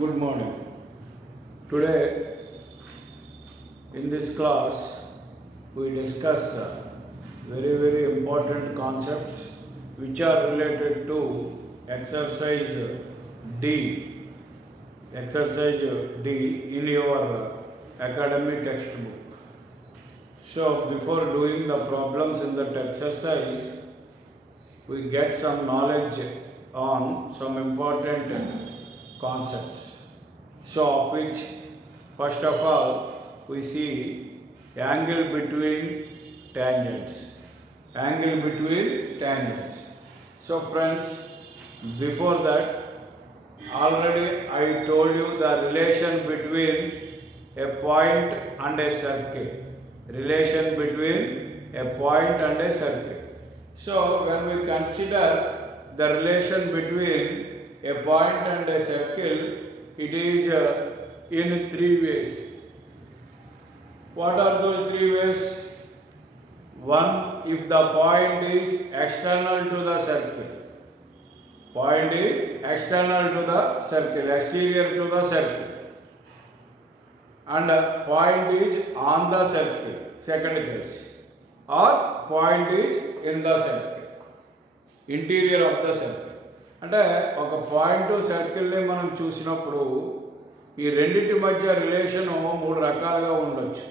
Good morning. Today in this class we discuss very important concepts which are related to exercise D. Exercise D in your academic textbook. So before doing the problems in that exercise, we get some knowledge on some important concepts. So of which first of all we see angle between tangents. Angle between tangents. So friends, before that already I told you the relation between a point and a circle. Relation between a point and a circle. So when we consider the relation between a point and a circle, it is in three ways. What are those three ways? One, if the point is external to the circle. Point is external to the circle, exterior to the circle. And point is on the circle, second case. Or point is in the circle, interior of the circle. అంటే ఒక point సర్కిల్ని మనం చూసినప్పుడు ఈ రెండింటి మధ్య relation మూడు రకాలుగా ఉండొచ్చు.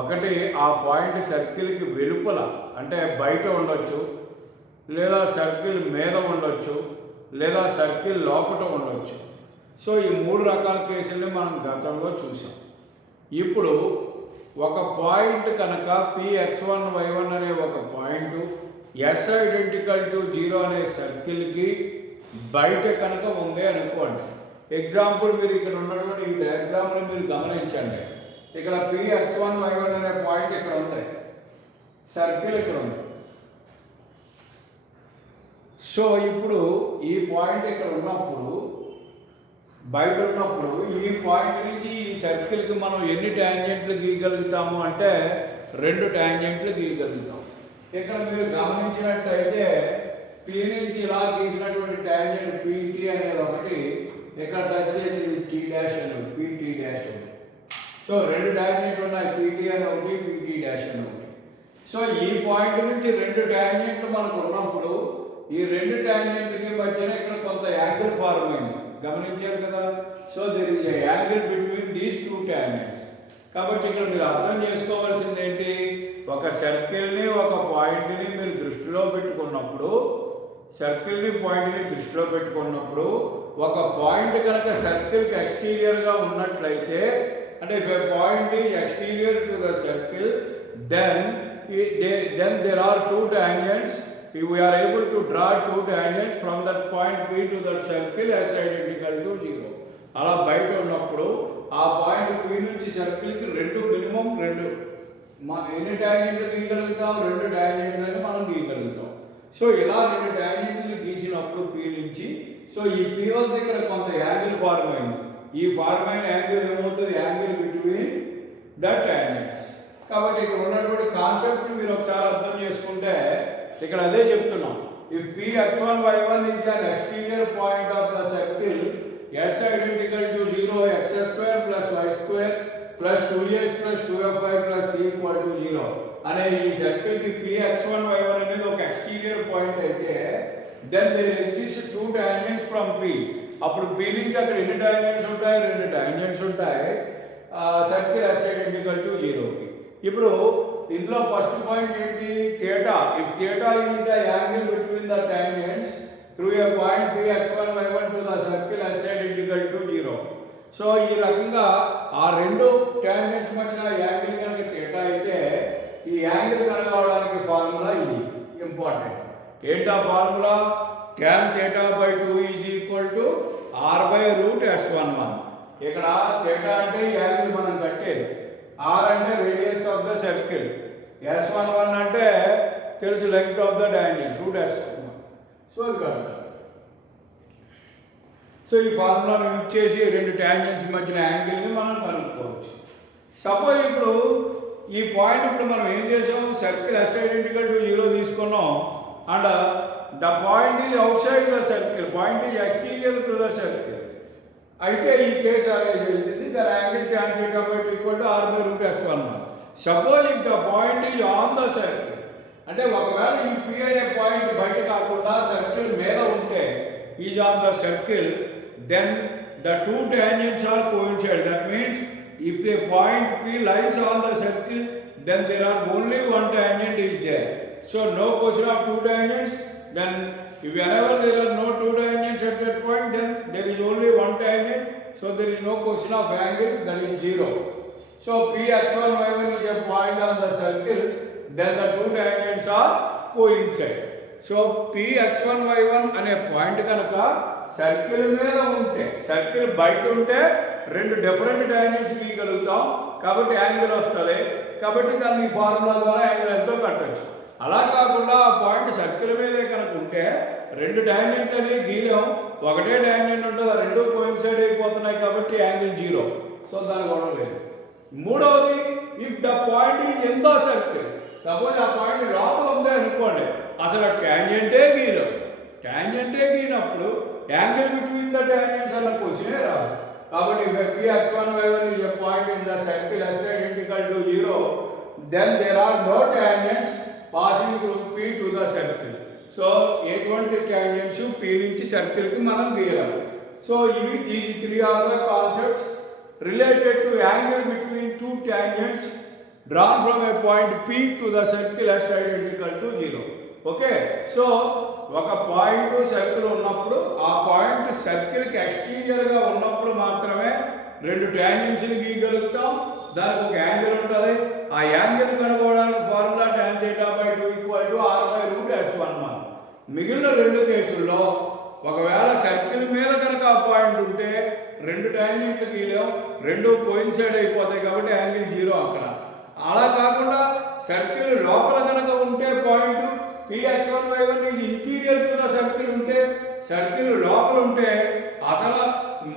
ఒకటి ఆ పాయింట్ సర్కిల్కి వెలుపల అంటే బయట ఉండొచ్చు, లేదా సర్కిల్ మీద ఉండొచ్చు, లేదా సర్కిల్ లోపల ఉండొచ్చు. సో ఈ మూడు రకాల కేసుల్ని మనం గతంలో చూసాం. ఇప్పుడు ఒక పాయింట్ కనుక Px1y1 అనే ఒక పాయింట్ ఎస్ ఐడెంటికల్ టు 0 అనే సర్కిల్కి బయట కనుక ఉంది అనుకోండి. ఎగ్జాంపుల్ మీరు ఇక్కడ ఉన్నటువంటి ఈ డయాగ్రామ్ని మీరు గమనించండి. ఇక్కడ Px1y1 అనే పాయింట్ ఇక్కడ ఉంది, సర్కిల్ ఇక్కడ ఉంది. సో ఇప్పుడు ఈ పాయింట్ ఇక్కడ ఉన్నప్పుడు, బయట ఉన్నప్పుడు ఈ పాయింట్ నుంచి ఈ సర్కిల్కి మనం ఎన్ని ట్యాంజెంట్లు గీయగలుగుతాము అంటే 2 ట్యాంజెంట్లు గీయగలుగుతాం. ఇక్కడ మీరు గమనించినట్టయితే P నుంచి ఇలా గీసినటువంటి ట్యాంజెంట్ PT అనేది ఒకటి, ఇక్కడ టచ్ చేసి T డాష్ అని PT డాష్ ఒకటి. సో 2 ట్యాంజెంట్లు ఉన్నాయి, PT అని ఒకటి, PT డాష్ అని ఒకటి. సో ఈ పాయింట్ నుంచి 2 ట్యాంజెంట్లు మనకు ఉన్నప్పుడు ఈ 2 ట్యాంజెంట్లకి మధ్యన ఇక్కడ కొంత యాంగిల్ ఫార్మ్ అయింది, గమనించారు కదా. So there is a angle between these 2 tangents. కాబట్టి ఇక్కడ మీరు అర్థం చేసుకోవాల్సింది ఏంటి, ఒక సర్కిల్ని ఒక పాయింట్ని మీరు దృష్టిలో పెట్టుకున్నప్పుడు, సర్కిల్ని పాయింట్ని దృష్టిలో పెట్టుకున్నప్పుడు ఒక పాయింట్ కనుక సర్కిల్కి ఎక్స్టీరియర్గా ఉన్నట్లయితే, అంటే if a point is exterior to the circle, then there are 2 tangents. We are able to draw 2 tangents from that point P to that circle as identical to 0. అలా బయట ఉన్నప్పుడు ఆ పాయింట్ P నుంచి సర్కిల్కి minimum 2 ఎన్ని ట్యాంజెంట్లు గీయగలుగుతాం, 2 ట్యాంజెంట్లని మనం గీయగలుగుతాం. So ఇలా 2 ట్యాంజెంట్లు గీసినప్పుడు P నుంచి, సో ఈ P వద్ద ఇక్కడ కొంత యాంగిల్ ఫార్మ్ అయింది. ఈ ఫార్మ్ అయిన యాంగిల్ ఏమవుతుంది, యాంగిల్ బిట్వీన్ ద ట్యాంజెంట్స్. కాబట్టి ఇక్కడ ఉన్నటువంటి కాన్సెప్ట్ని మీరు ఒకసారి అర్థం చేసుకుంటే ఇక్కడ అదే చెప్తున్నాం. If Px1y1 is an exterior point of the circle S identical to 0, x² plus y² plus 2x plus 2fy plus c equal to 0 అనే ఈ సర్కిల్కి Px1y1 అనేది ఒక ఎక్స్టీరియర్ పాయింట్ అయితే, then there exist 2 tangents from P. అప్పుడు P నుంచి అక్కడ ఎన్ని tangents ఉంటాయి, 2 ట్యాంజెంట్స్ ఉంటాయి సర్కిల్ S identical to 0కి. ఇప్పుడు ఇందులో ఫస్ట్ పాయింట్ ఏంటి, theta. If theta is the angle between the tangents through a point Px1y1 to the circle S identical to 0. So ఈ రకంగా ఆ 2 ట్యాంజెంట్స్ మధ్య యాంగిల్ కనుక థీటా అయితే, ఈ యాంగిల్ కనుగొనడానికి ఫార్ములా ఇది ఇంపార్టెంట్. ఏంటా formula, tan theta by 2 is equal to r by root s11. ఇక్కడ థీటా అంటే ఈ యాంగిల్ మనం కట్టేది, r అంటే radius of the circle, s11 అంటే తెలుసు length of the tangent root s11. So ఇక్కడ సో ఈ ఫార్ములాను యూజ్ చేసి 2 ట్యాంజెంట్స్ మధ్యన యాంగిల్ని మనం కనుక్కోవచ్చు. సపోజ్ ఇప్పుడు ఈ పాయింట్ ఇప్పుడు మనం ఏం చేసాం, సర్కిల్ S identical to 0 తీసుకున్నాం and, the point is outside the circle, point is exterior to the circle. అయితే ఈ కేసు అరేంజ్ అవుతుంది దాని angle tan theta by 2 equal to r by root s1 suppose if the point is on the circle అంటే ఒకవేళ ఈ P అనే point బయట కాకుండా సర్కిల్ మీద ఉంటే is on the circle then the two tangents are coincide. That means if a point P lies on the circle, then there are only one tangent is there. So no question of two tangents. Then if whenever there are no two tangents at that point, then there is only one tangent. So there is no question of angle, that is 0. So P x1 y1 is a point on the circle, then the two tangents are coincide. So P x1 y1 అనే point కనుక circle మీద ఉంటే circle బయట ఉంటే రెండు different tangents గీయగలుగుతాం కాబట్టి angle వస్తుంది కాబట్టి దాన్ని ఫార్ములా ద్వారా యాంగిల్ ఎంతో కట్టచ్చు అలా కాకుండా ఆ పాయింట్ సర్కిల్ మీదే కనుక ఉంటే రెండు టాంజెంట్లు అనేవి గీయలేం ఒకటే టాంజెంట్ ఉంటుంది ఆ రెండు కోయిన్సైడ్ అయిపోతున్నాయి కాబట్టి యాంగిల్ 0 సో దాని గొడవ లేదు మూడవది if the point is in the circle suppose ఆ పాయింట్ లోపల ఉంది అనుకోండి అసలు టాంజెంటే గీయలేం టాంజెంటే గీయనప్పుడు యాంగిల్ బిట్వీన్ ద టాంజెంట్స్ అన్న క్వశ్చనే రాదు కాబట్టి P x1 y1 is a point in the circle s identical to 0 then there are no tangents passing through P to the circle so ఎటువంటి టాంజెంట్స్ P నుంచి సర్కిల్ కి మనం గీయాలి so ఇవి these three are the concepts related to angle between two tangents drawn from a point P to the circle s identical to 0 okay so ఒక point circle ఉన్నప్పుడు ఆ point సర్కిల్కి ఎక్స్టీరియర్గా ఉన్నప్పుడు మాత్రమే రెండు టాంజెంట్స్ని గీయగలుగుతాం దానికి ఒక యాంగిల్ ఉంటుంది ఆ యాంగిల్ కనుక్కోవడానికి formula tan theta by 2 equal to r by root s1 మిగిలిన రెండు కేసుల్లో ఒకవేళ సర్కిల్ మీద కనుక ఆ పాయింట్ ఉంటే రెండు టాంజెంట్లు గీయలేం రెండు కోయిన్సైడ్ అయిపోతాయి కాబట్టి యాంగిల్ 0 అక్కడ అలా కాకుండా సర్కిల్ లోపల కనుక ఉంటే point P x1 y1 is interior to the circle ఉంటే సర్కిల్ లోపల ఉంటే అసలు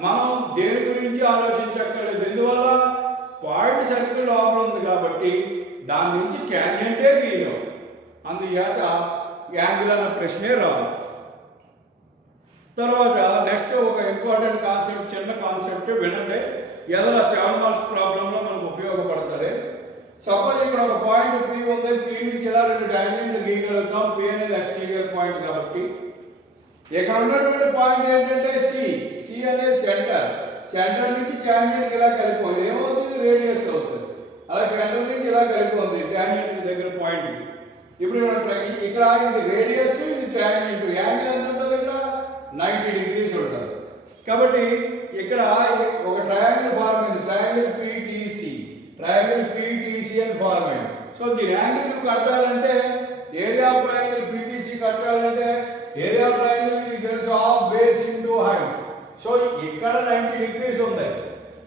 మనం దేని గురించి ఆలోచించక్కర్లేదు ఎందువల్ల పాయింట్ సర్కిల్ లోపల ఉంది కాబట్టి దాని నుంచి టాంజెంటే గీయలేం అందుచేత యాంగిల్ అన్న ప్రశ్నే రాదు తర్వాత నెక్స్ట్ ఒక ఇంపార్టెంట్ కాన్సెప్ట్ చిన్న కాన్సెప్ట్ వినండి ఎదల 7 మార్క్స్ ప్రాబ్లంలో మనకు ఉపయోగపడుతుంది సపోజ్ ఇక్కడ ఒక పాయింట్ P ఉంది P నుంచి ఇలా రెండు టాంజెంట్లు గీయగలుగుతాం P అనేది ఎక్స్టీరియర్ పాయింట్ కాబట్టి ఇక్కడ ఉన్నటువంటి పాయింట్ ఏంటంటే C అనేది సెంటర్ నుంచి టాంజెంట్ ఇలా కలిపోతుంది ఏమవుతుంది రేడియస్ అవుతుంది అలా సెంటర్ నుంచి ఇలా కలిపోతుంది టాంజెంట్ దగ్గర పాయింట్కి ఇప్పుడు ఇక్కడ ఇది రేడియస్ ఇది టాంజెంట్ యాంగిల్ ఎంత ఉంటుంది ఇక్కడ 90 డిగ్రీస్ ఉంటుంది కాబట్టి ఇక్కడ ఒక ట్రయాంగిల్ ఫార్మ్ అయింది ట్రయాంగిల్ PTC అని ఫార్మ్ అయింది సో దీని యాంగిల్ కట్టాలంటే ఏరియా ఆఫ్ ట్రయాంగిల్ PTC కట్టాలంటే ఏరియా ఆఫ్ ట్రయాంగిల్ మీకు తెలుసు half base into height so ఇక్కడ 90 డిగ్రీస్ ఉంది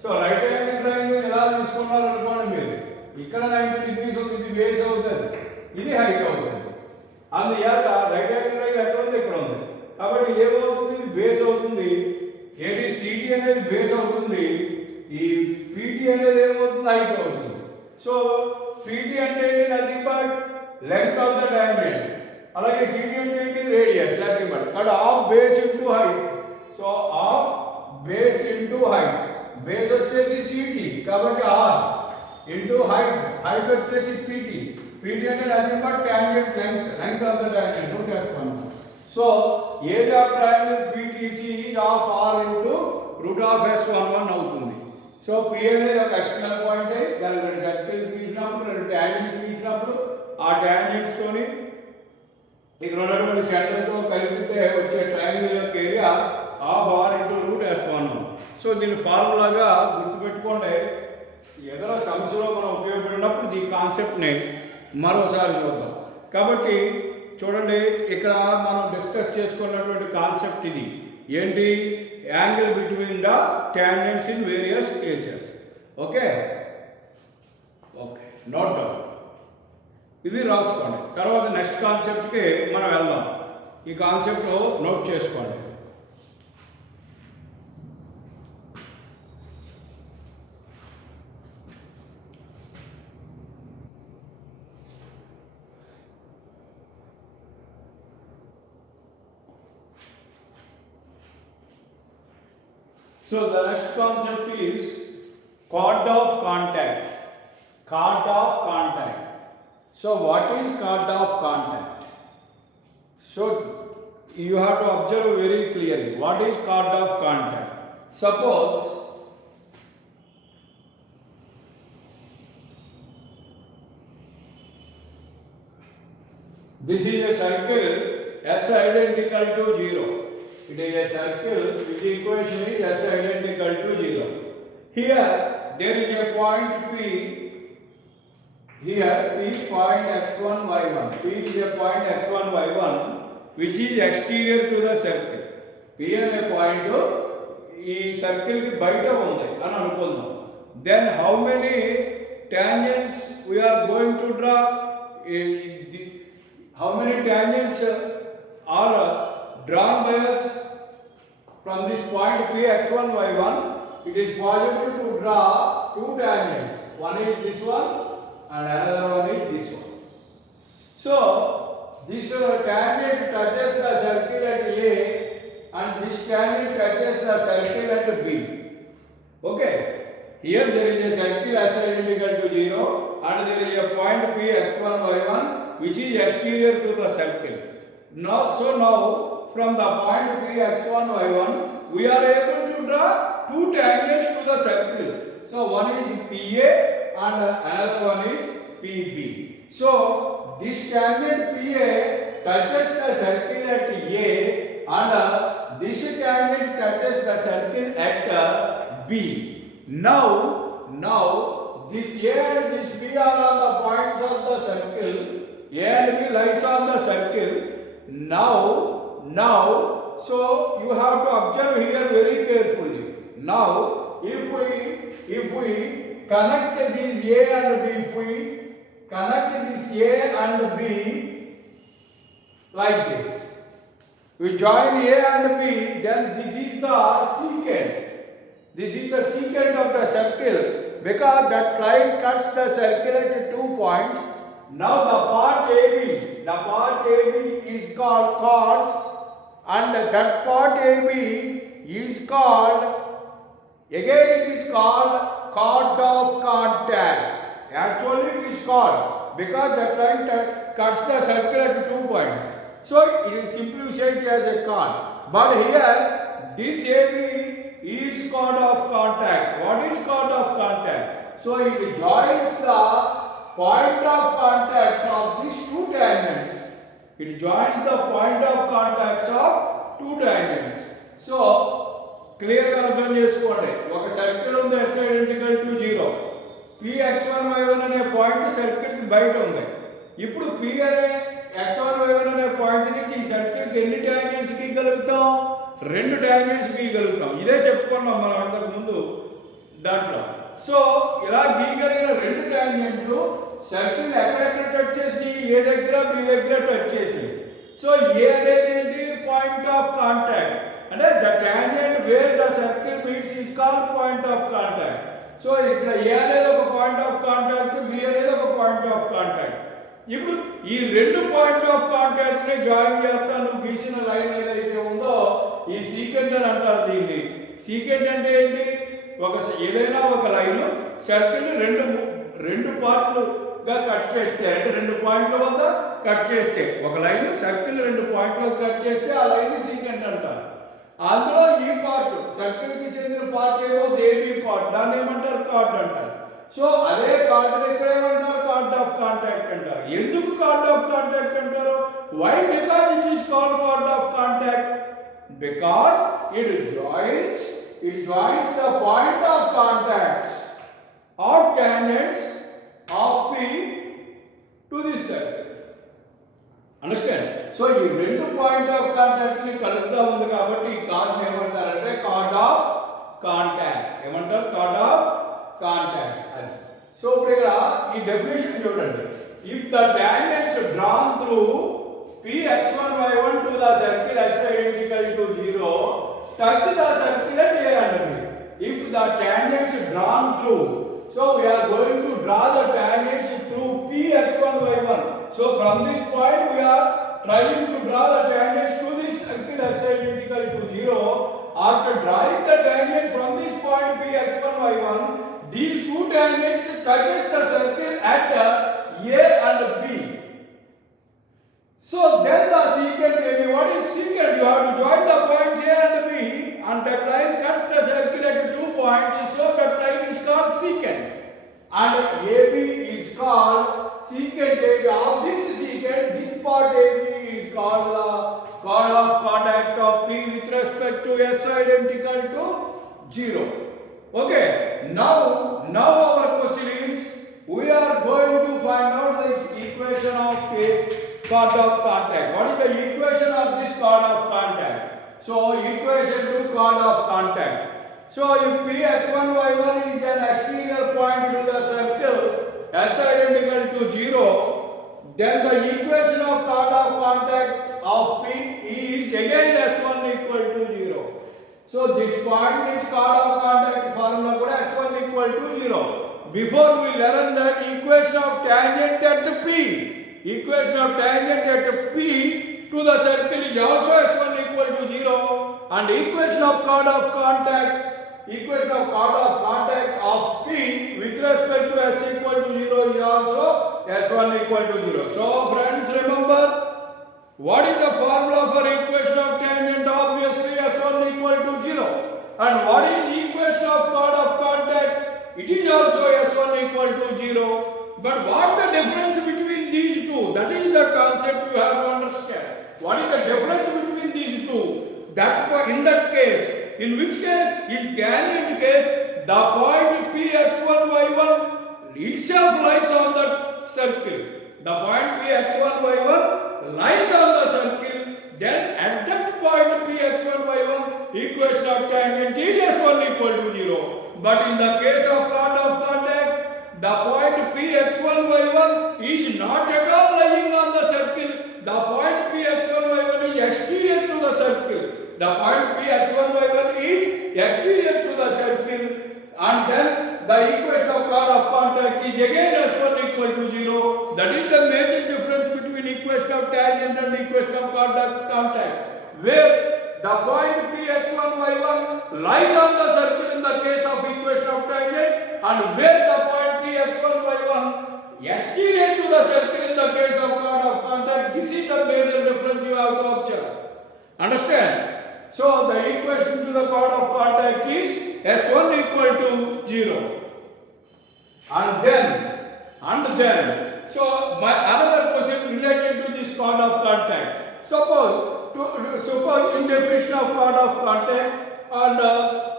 సో రైట్ యాంగిల్ ట్రయాంగిల్ ఎలా తీసుకున్నారు అనుకోండి మీరు ఇక్కడ 90 డిగ్రీస్ ఉంది ఇది బేస్ అవుతుంది ఇది హైట్ అవుతుంది అందుచేత రైట్ యాంగిల్ ట్రయాంగిల్ ఎక్కడ ఉంది ఇక్కడ ఉంది కాబట్టి ఏమవుతుంది ఇది బేస్ అవుతుంది ఏంటి సిటీ అనేది బేస్ అవుతుంది ఈ పీటీ అనేది ఏమవుతుంది హైట్ అవుతుంది సో పీటీ అంటే ఏంటి nothing but length of the tangent అలాగే సిటీ అంటే ఏంటి రేడియస్ నథింగ్ బట్ ఇక్కడ half base into height so half base into height base వచ్చేసి సిటీ కాబట్టి ఆర్ ఇంటూ హైట్ వచ్చేసి పీటీ అంటే nothing but tangent length of the tangent root s1 so area of triangle PTC is half r into root of s11 అవుతుంది so P అనేది ఒక external point దాని రెండు circles గీసినప్పుడు రెండు టాంజెంట్స్ గీసినప్పుడు ఆ టాంజెంట్స్ తోని ఇక్కడ ఉన్నటువంటి సెంటర్తో కలిపితే వచ్చే ట్రయాంగిల్ యొక్క area half r into root s11 so దీని ఫార్ములాగా గుర్తుపెట్టుకోండి ఏదైనా సమస్యలో మనం ఉపయోగపడినప్పుడు ఈ కాన్సెప్ట్ని మరోసారి చూద్దాం కాబట్టి చూడండి ఇక్కడ మనం డిస్కస్ చేసుకున్నటువంటి కాన్సెప్ట్ ఇది ఏంటి angle between the tangents in various cases okay note down ఇది రాసుకోండి తర్వాత నెక్స్ట్ కాన్సెప్ట్కి మనం వెళ్దాం ఈ కాన్సెప్ట్ నోట్ చేసుకోండి So the next concept is chord of contact. Chord of contact. So what is chord of contact? So you have to observe very clearly what is chord of contact. Suppose this is a circle S identical to 0. It is a circle which equation is S identical to 0. Here there is a point P. Here P point x1 y1. P is a point x1 y1 which is exterior to the circle. P అనే point ఈ circle కి బయట ఉంది అని అనుకుందాం. Then how many tangents we are going to draw? How many tangents are drawn by us from this point P x1 y1? It is possible to draw two tangents. One is this one and another one is this one. So this tangent touches the circle at A and this tangent touches the circle at B. Okay. Here there is a circle S identical to 0 and there is a point P x1 y1 which is exterior to the circle. Now from the point P x1 y1 we are able to draw two tangents to the circle. So one is PA and another one is PB. So this tangent PA touches the circle at A and this tangent touches the circle at B. Now this A and this B are on the points of the circle. A and B lies on the circle. Now so you have to observe here very carefully. Now if we connect these A and B, if we connect this A and B like this, we join A and B, then this is the secant. This is the secant of the circle because that line cuts the circle at 2 points. Now the part AB is called chord and that part AB is called, again it is called chord of contact. Actually it is called because that line cuts the circle at 2 points. So it is simply said as a chord. But here this AB is chord of contact. What is chord of contact? So it joins the point of contacts of these two tangents. It joins the point of contacts of two tangents. So clear గా అర్థం చేసుకోండి. ఒక circle ఉంది S identical to 0. P x1 y1 అనే point circle కి బయట ఉంది. ఇప్పుడు P అనే x1 y1 అనే పాయింట్ నుంచి ఈ సర్కిల్ కి ఎన్ని టాంజెంట్స్ గీయగలుగుతాం? రెండు టాంజెంట్స్ గీయగలుగుతాం. ఇదే చెప్పుకున్నాం మనం అంతకు ముందు దాంట్లో. సో ఇలా గీయగలిగిన రెండు టాంజెంట్లు సర్కిల్ ఎక్కడెక్కడ టచ్ చేసి ఏ దగ్గర బి దగ్గర టచ్ చేసి. సో ఏ అనేది ఏంటి? Point of contact. అంటే the tangent where the circle meets is called point of contact. So ఇక్కడ ఏ అనేది ఒక పాయింట్ ఆఫ్ కాంటాక్ట్, బి అనేది ఒక పాయింట్ ఆఫ్ కాంటాక్ట్. ఇప్పుడు ఈ రెండు పాయింట్ ఆఫ్ కాంటాక్ట్ ని జాయిన్ చేస్తా నువ్వు గీసిన లైన్ ఏదైతే ఉందో ఈ సీకెంట్ అని అంటారు దీన్ని. సీకెంట్ అంటే ఏంటి? ఏదైనా ఒక లైన్ సర్కిల్ రెండు పార్ట్లుగా కట్ చేస్తే, అంటే రెండు పాయింట్ల వద్ద కట్ చేస్తే, ఒక లైన్ సర్కిల్ రెండు పాయింట్ల కట్ చేస్తే ఆ లైన్ సీకెంట్ అంటారు. అందులో ఈ పార్ట్ సర్కిల్ కి చెందిన పార్ట్ ఏమో ఏబీ పార్ట్, దాన్ని ఏమంటారు? కార్డ్ అంటారు. సో అదే కార్డ్ ఇక్కడ ఏమంటారు? కార్డ్ ఆఫ్ కాంటాక్ట్ అంటారు. ఎందుకు కార్డ్ ఆఫ్ కాంటాక్ట్ అంటారు? Why? Because it is called chord of contact because it joins the point of contacts or tangents of P to this circle. Understand? So ఈ రెండు point of contact ని కలుపుతా ఉంది కాబట్టి ఈ కార్డ్ ఏమంటారంటే card of contact. ఏమంటారు? Card of contact అని. సో ఇప్పుడు ఇక్కడ ఈ డెఫినిషన్ చూడండి. If the tangents drawn through P x1 y1 to the circle S identical to 0 touch the circle at A and B. If the tangents drawn through, so we are going to draw the tangents through P x1 y1. So from this point we are trying to draw the tangents to this circle s identical to 0. After drawing the tangent from this point P x1 y1, these two tangents touches the circle at A and B. So then the secant AB, what is secant? You have to join the points A and B, and that line cuts the circle at 2 points, so that line is called secant. And AB is called secant AB. Of this secant, this part AB is called the chord of contact of P with respect to S identical to 0. Okay, now our question is, we are going to find out the equation of a chord of contact. What is the equation of this chord of contact? So equation to chord of contact. So if P x1 y1 is an exterior point to the circle S identical to 0, then the equation of chord of contact of P is again S1 equal to 0. So this point is chord of contact formula kuda S1 equal to 0. Before we learn that equation of tangent at P, equation of tangent at P to the circle is also S1 equal to 0, and equation of chord of contact of P with respect to S equal to 0 is also S1 equal to 0. So friends, remember, what is the formula for equation of tangent? Obviously S1 equal to 0. And what is equation of chord of contact? It is also S1 equal to 0. But what the difference between these two? That is the concept you have to understand. What is the difference between these two? That in that case, in which case? In tangent case, the point P x1 y1 itself lies on the circle. The point P x1 y1 lies on the circle. Then at that point P x1 y1, equation of tangent is S1 equal to 0. But in the case of chord of contact, the point P x1 y1 is not at all lying on the circle. The point P x1 y1 is exterior to the circle. The point P x1 y1 is exterior to the circle, and then the equation of chord of contact is again S1 equal to 0. That is the major difference between equation of tangent and equation of chord of contact, where the point P x1 y1 lies on the circle in the case of equation of tangent, and where the point P x1 y1 exterior to the circle in the case of chord of contact. This is the major difference you have to observe. Understand? So the equation to the chord of contact is S1 equal to 0. And then, so my another question related to this chord of contact. Suppose in definition of chord of contact, and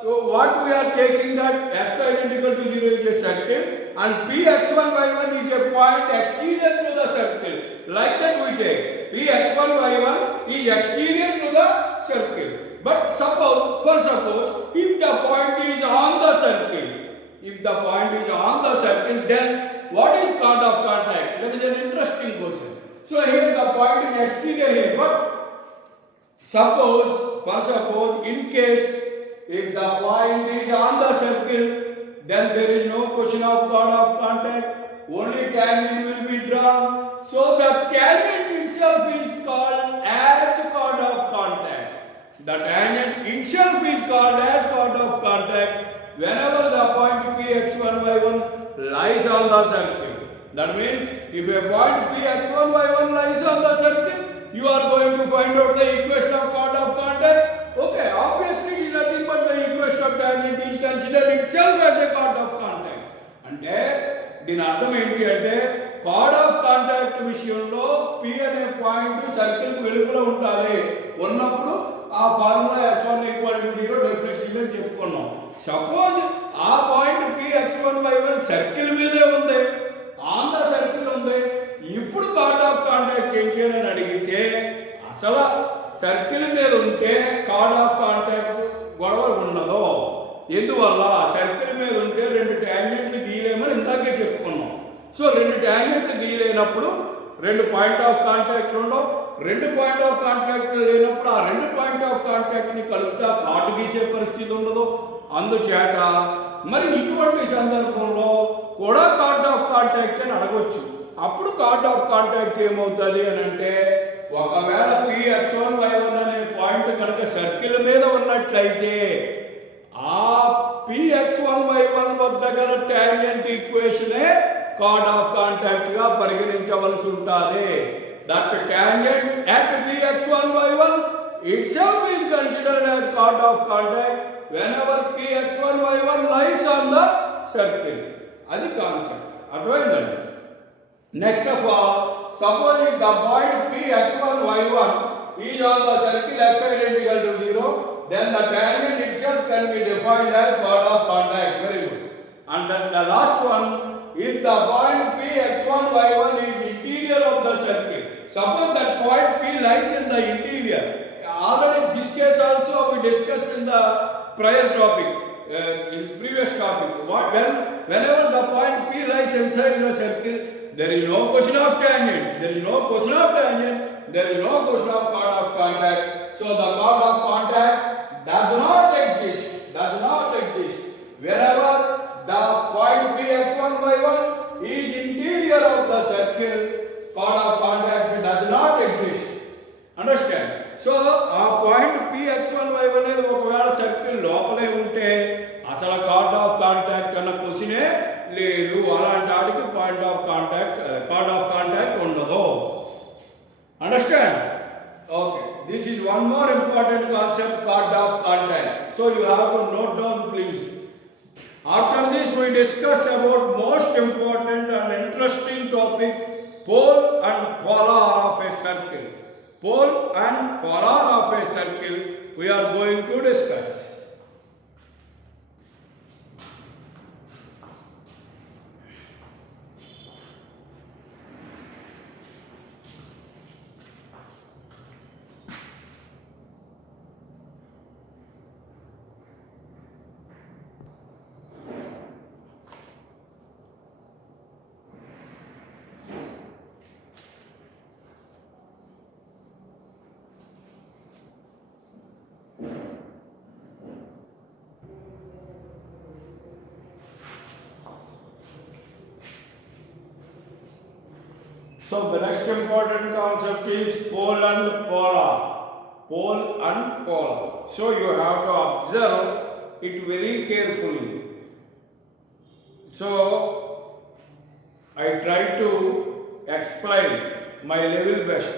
what we are taking that S identical to 0 is a circle, and P x1 y1 is a point exterior to the circle. Like that we take P x1 y1 is exterior to the circle. But suppose if the point is on the circle, then what is chord of contact? That is an interesting question. So here the point is exterior here, but suppose in case if the point is on the circle, then there is no question of chord of contact. Only tangent will be drawn. So the tangent itself is called as chord of contact. The tangent itself is called as chord of contact whenever the point P x1 y1 lies on the circle. That means if a point P x1 y1 lies on the circle, you are going to find out the equation of chord of contact. Okay, obviously it is nothing but the equation of tangent is considered itself as a chord of contact. అంటే దీని అర్థం ఏంటి అంటే chord of contact విషయంలో P అనే point circle వెలుపల ఉండాలి. ఉన్నప్పుడు ఆ formula S1 equal to 0 definition అని చెప్పుకున్నాం. సపోజ్ ఆ point P x1 y1 circle మీదే ఉంది, ఆన్ ద సర్కిల్ ఉంది. ఇప్పుడు chord of contact ఏంటి అని అడిగితే అసలు సర్కిల్ మీద ఉంటే chord of contact గొడవ ఉండదు. ఎందువల్ల సర్కిల్ మీద ఉంటే రెండు ట్యాంజెంట్లు గీయలేమని ఇందాకే చెప్పుకున్నాం. సో రెండు ట్యాంజెంట్లు గీయలేనప్పుడు రెండు పాయింట్ ఆఫ్ కాంటాక్ట్లు ఉండవు. రెండు పాయింట్ ఆఫ్ కాంటాక్ట్లు లేనప్పుడు ఆ రెండు పాయింట్ ఆఫ్ కాంటాక్ట్ని కలుపుతా కాటు గీసే పరిస్థితి ఉండదు. అందుచేత మరి ఇటువంటి సందర్భంలో కూడా కార్డ్ ఆఫ్ కాంటాక్ట్ అని అడగవచ్చు. అప్పుడు కార్డ్ ఆఫ్ కాంటాక్ట్ ఏమవుతుంది అని అంటే ఒకవేళ px1y1 అనే పాయింట్ కనుక సర్కిల్ మీద ఉన్నట్లయితే ఆ px1y1 వద్ద గల టాంజెంట్ ఈక్వేషనే కార్డ్ ఆఫ్ కాంటాక్ట్ గా పరిగణించవలసి ఉంటుంది. That tangent at px1y1 itself is considered as chord of contact whenever px1y1 lies on the circle. అది కాన్సెప్ట్ అర్థమైందండి. Next of all, supposing the point px1y1 is on the circle x identical to 0, then the tangent itself can be defined as chord of contact. Very good. And then the last one, if the point px1y1 is interior of the circle, suppose that point p lies in the interior. Already this case also we discussed in the prior topic, in previous topic. Whenever the point p lies inside the circle, there is no question of tangent, there is no question of tangent, there is no question of chord of contact. So the chord of contact does not exist, wherever the point px1y1 is interior of the circle, chord of contact does not exist. Understand? So ఆ point px1y1 అనేది ఒకవేళ circle లోపలే ఉంటే అసలు card of contact అన్న క్వశ్చనే లేదు. అలాంటి వాటికి కార్డ్ ఆఫ్ కాంటాక్ట్ ఉండదు. Understand? Okay, this is one more important concept, card of contact. So you have to note down please. After this we discuss about most important and interesting topic, pole and polar of a circle. Pole and polar of a circle we are going to discuss. So the next important concept is pole and polar. Pole and polar. So you have to observe it very carefully. So I try to explain my level best.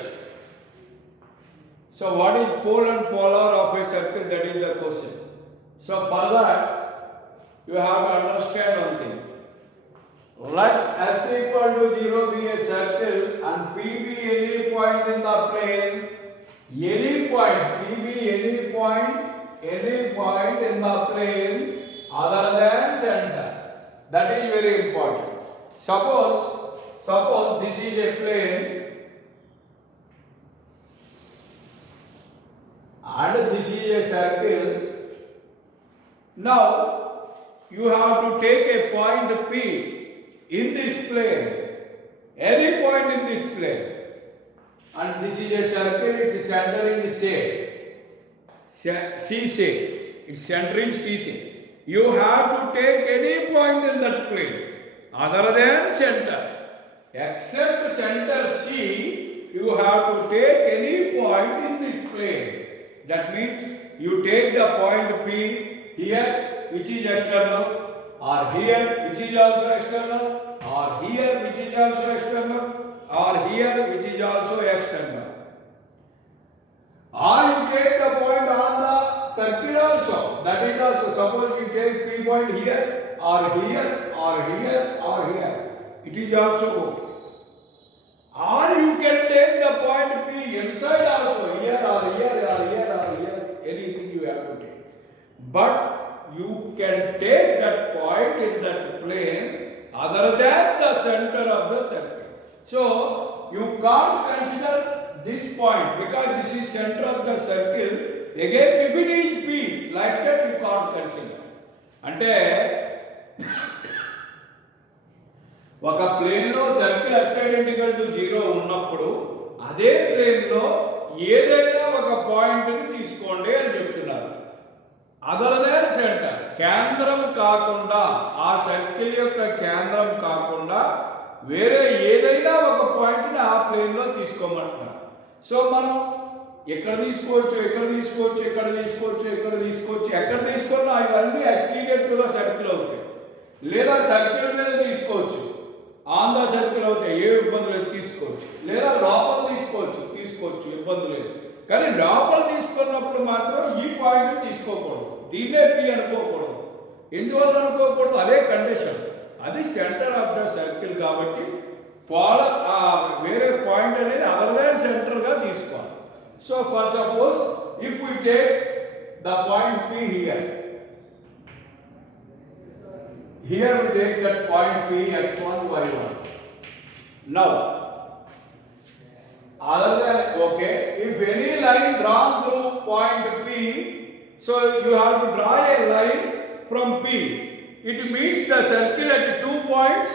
So what is pole and polar of a circle? That is the question. So for that you have to understand one thing. Let s equal to 0 be a circle and p be any point in the plane, any point, p be any point in the plane other than center. That is very important. Suppose this is a plane and this is a circle. Now you have to take a point P in this plane, any point in this plane, and this is a circle, its center is C shape, its center is C shape. You have to take any point in that plane other than center. Except center C, you have to take any point in this plane. That means you take the point P here, which is external, or here, which is also external, or here, which is also external, or here, which is also external. Or you take the point on the circle also. That is also, suppose you take P point here, or here, or here, or here. It is also okay. Or you can take the point P inside also, here, or here, or here, or here. Anything you have to take. But you can take that point in that plane other than the center of the circle. So you can't consider this point because this is center of the circle. Again, if it is P, like that you can't consider. అంటే ఒక plane లో circle s identical to 0 ఉన్నప్పుడు అదే plane లో ఏదైనా ఒక point ని తీసుకోండి అని చెప్తున్నారు. అదర్ దాన్ సెంటర్, కేంద్రం కాకుండా, ఆ సర్కిల్ యొక్క కేంద్రం కాకుండా వేరే ఏదైనా ఒక పాయింట్ని ఆ ప్లేన్లో తీసుకోమంటున్నారు. సో మనం ఎక్కడ తీసుకోవచ్చు, ఎక్కడ తీసుకోవచ్చు, ఎక్కడ తీసుకోవచ్చు, ఎక్కడ తీసుకోవచ్చు, ఎక్కడ తీసుకున్నా ఇవన్నీ ఎక్స్టీరియర్ టు ద సర్కిల్ అవుతాయి. లేదా సర్కిల్ మీద తీసుకోవచ్చు, ఆన్ ద సర్కిల్ అవుతాయి, ఏ ఇబ్బంది లేదు, తీసుకోవచ్చు. లేదా లోపల తీసుకోవచ్చు, ఇబ్బంది లేదు. కానీ లోపల తీసుకున్నప్పుడు మాత్రం ఈ పాయింట్ తీసుకోకూడదు, దీన్నే పి అనుకోకూడదు. ఎందువల్ల అనుకోకూడదు? అదే కండిషన్, అది సెంటర్ ఆఫ్ ద సర్కిల్ కాబట్టి వేరే పాయింట్ అనేది అదర్ దాన్ సెంటర్గా తీసుకోవాలి. So for suppose if we take the point P here we take that point P x1 y1. Now other than okay, if any line drawn through point P, so you have to draw a line from P. It meets the circle at 2 points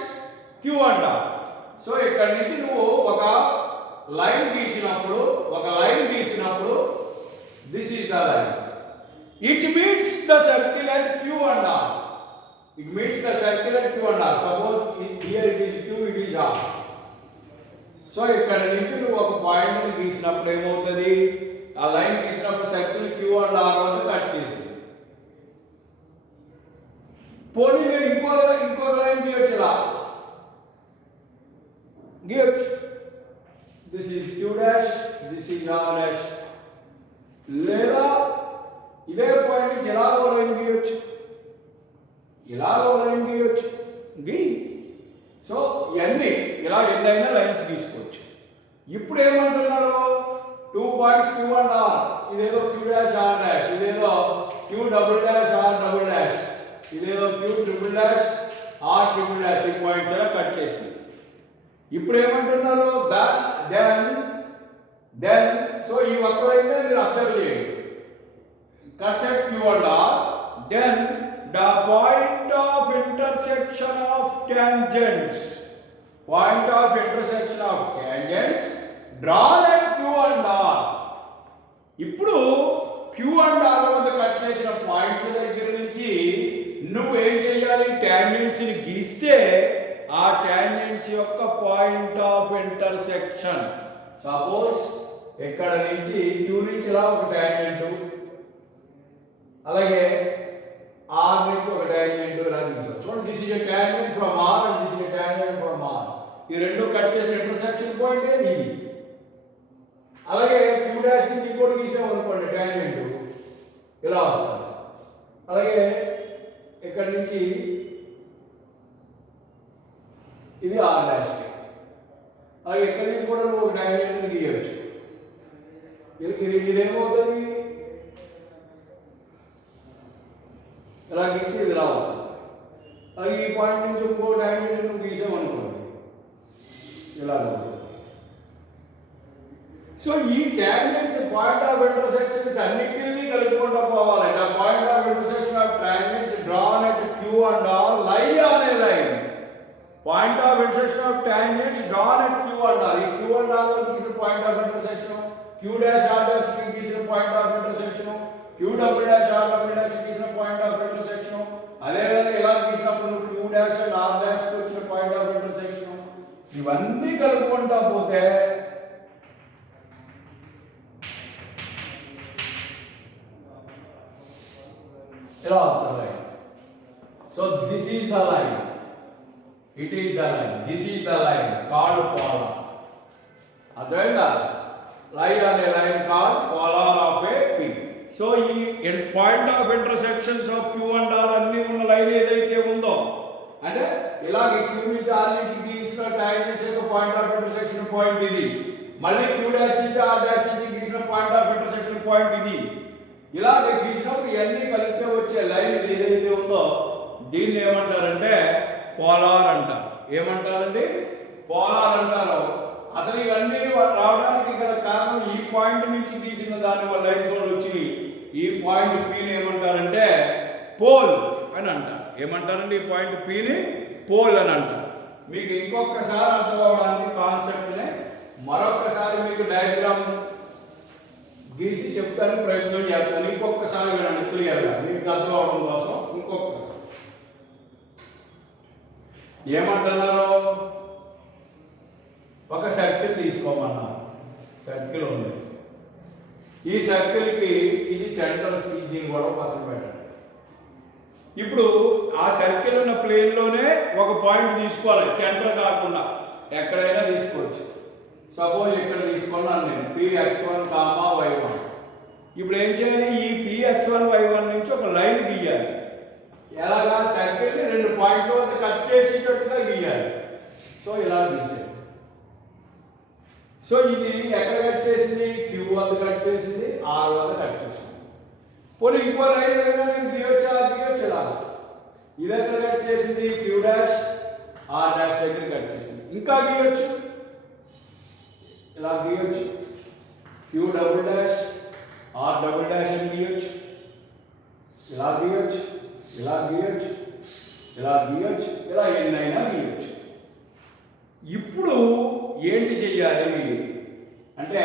Q and R. So ఇక్కడ నుంచి నువ్వు ఒక line గీసినప్పుడు this is the line. It meets the circle at Q and R. It meets the circle at Q and R. Suppose here it is Q, it is R. So ఇక్కడ నుంచి నువ్వు ఒక point గీసినప్పుడు ఏమవుతుంది? ఆ line గీసినప్పుడు circle Q and R వద్ద cut చేసింది. పోనీ నేను ఇంకో లైన్ గీయొచ్చు. This is Q dash, this is R dash. లేదా ఇదే పాయింట్ నుంచి ఇలాగో లైన్ గీయొచ్చు. సో ఇవన్నీ ఇలా ఎన్నైనా లైన్స్ గీసుకోవచ్చు. ఇప్పుడు ఏమంటున్నారు? 2 పాయింట్స్ Q అండ్ R, ఇదేదో Q డాష్ R డాష్, ఇదేదో Q double dash R double dash, ఇదేదో Q triple dash R triple dash. ఈ పాయింట్స్ అలా కట్ చేసింది. ఇప్పుడు ఏమంటున్నారు? దెన్ సో ఈ ఒక్క లైన్ మీరు అబ్జర్వ్ చేయండి. Cuts at Q and R, then the point of intersection of tangents drawn at Q and R. ఇప్పుడు Q and R వద్ద కట్ చేసిన పాయింట్ల దగ్గర నుంచి నువ్వు ఏం చేయాలి? టాంజెంట్స్ ని గీస్తే ఆ టాంజెంట్స్ యొక్క పాయింట్ ఆఫ్ ఇంటర్సెక్షన్. సపోజ్ ఇక్కడ నుంచి Q నుంచి ఇలా ఒక టాంజెంట్, అలాగే R నుంచి ఒక టాంజెంట్ ఇలా తీసుకోవచ్చు. చూడండి, this is a tangent from R and this is a tangent from R. ఈ రెండు కట్ చేసిన ఇంటర్సెక్షన్ పాయింట్ ఏది? ఇది. అలాగే Q డాష్ నుంచి ఇంకోటి గీసామనుకోండి టాంజెంట్, ఇలా వస్తుంది. అలాగే ఇక్కడ నుంచి ఇది R డాష్. అలాగే ఇక్కడ నుంచి కూడా నువ్వు ఒక టాంజెంట్ గీయవచ్చు. ఇదేమవుతుంది? ఇలా గీస్తే ఇది ఇలా అవుతుంది. అలాగే ఈ పాయింట్ నుంచి ఇంకో టాంజెంట్ నువ్వు గీసామనుకోండి, ఇలా అవుతుంది. సో ఈ టాంజెంట్స్ పాయింట్ ఆఫ్ ఇంటర్సెక్షన్స్ అన్నిటిని కలుపుకుంటూ పోవాలి. ఆ point of intersection of tangents drawn at Q and R లై on a line. Point of intersection of tangents drawn at Q and R. ఈ Q and R లో గీసిన point of intersection, Q dash R dash కి గీసిన point of intersection, Q double dash R double dash కి గీసిన point of intersection. అదేవిధంగా ఇలా గీసినప్పుడు Q dash and R dash కి వచ్చిన పాయింట్ ఆఫ్ ఇంటర్సెక్షన్. ఇవన్నీ కలుపుకుంటా పోతే ఇలా అవుతుంది. So this is the line, it is the line, this is the line called polar. అర్థమైందా? Lie on a line called polar of a P. So ఈ point of intersections of Q and R అన్ని ఉన్న line ఏదైతే ఉందో, అంటే ఇలాగ Q నుంచి R నుంచి గీసిన టాంజెంట్స్ యొక్క పాయింట్ ఆఫ్ ఇంటర్సెక్షన్ పాయింట్ ఇది. మళ్ళీ Q డాష్ నుంచి R డాష్ నుంచి గీసిన పాయింట్ ఆఫ్ ఇంటర్సెక్షన్ పాయింట్ ఇది. ఇలాగ గీసినప్పుడు ఇవన్నీ కలిపితే వచ్చే లైన్ ఇది ఏదైతే ఉందో దీన్ని ఏమంటారంటే పోలార్ అంటారు. ఏమంటారండి? పోలార్ అంటారు. అసలు ఇవన్నీ రావడానికి గల కారణం ఈ పాయింట్ నుంచి తీసిన దాని వల్ల లైన్స్ వచ్చి ఈ పాయింట్ Pని ఏమంటారంటే పోల్ అని అంటారు. ఏమంటారండి? ఈ పాయింట్ Pని పోల్ అని అంటారు. మీకు ఇంకొకసారి అర్థం అవడానికి కాన్సెప్ట్ని మరొకసారి మీకు డయాగ్రామ్ గీసి చెప్తాను, ప్రయత్నం చేస్తాను. ఇంకొకసారి వినండి క్లియర్గా, మీకు అర్థం అవడం కోసం ఇంకొకసారి. ఏమంటున్నారు? ఒక సర్కిల్ తీసుకోమన్నారు. సర్కిల్ ఉంది. ఈ సర్కిల్కి ఇది సెంటర్ సి, దీన్ని కూడా పక్కన పెట్టండి. ఇప్పుడు ఆ సర్కిల్ ఉన్న ప్లేన్లోనే ఒక పాయింట్ తీసుకోవాలి, సెంటర్ కాకుండా ఎక్కడైనా తీసుకోవచ్చు. సపోజ్ ఇక్కడ తీసుకున్నాను నేను Px1, y1. ఇప్పుడు ఏం చేయాలి? ఈ Px1, y1 నుంచి ఒక లైన్ గీయాలి. ఎలాగా? సర్కిల్ని రెండు పాయింట్లు వద్ద కట్ చేసేటట్టుగా గీయాలి. సో ఇలా గీసాను. సో ఇది ఎక్కడ కట్ చేసింది? Q వద్ద కట్ చేసింది, R వద్ద కట్ చేసింది. పోనీ ఇంకో లైన్ ఏదైనా నేను గీయొచ్చా? గీయొచ్చు. ఇలా ఇది ఎక్కడ కట్ చేసింది? Q డాష్ R డాష్ దగ్గర కట్ చేసింది. ఇంకా గీయొచ్చు, ఇలా గీయొచ్చు. Q double dash R double dash అని గీయొచ్చు, ఇలా గీయొచ్చు, ఇలా గీయొచ్చు, ఇలా గీయొచ్చు, ఇలా ఎన్నైనా గీయొచ్చు. ఇప్పుడు ఏంటి చెయ్యాలి అంటే,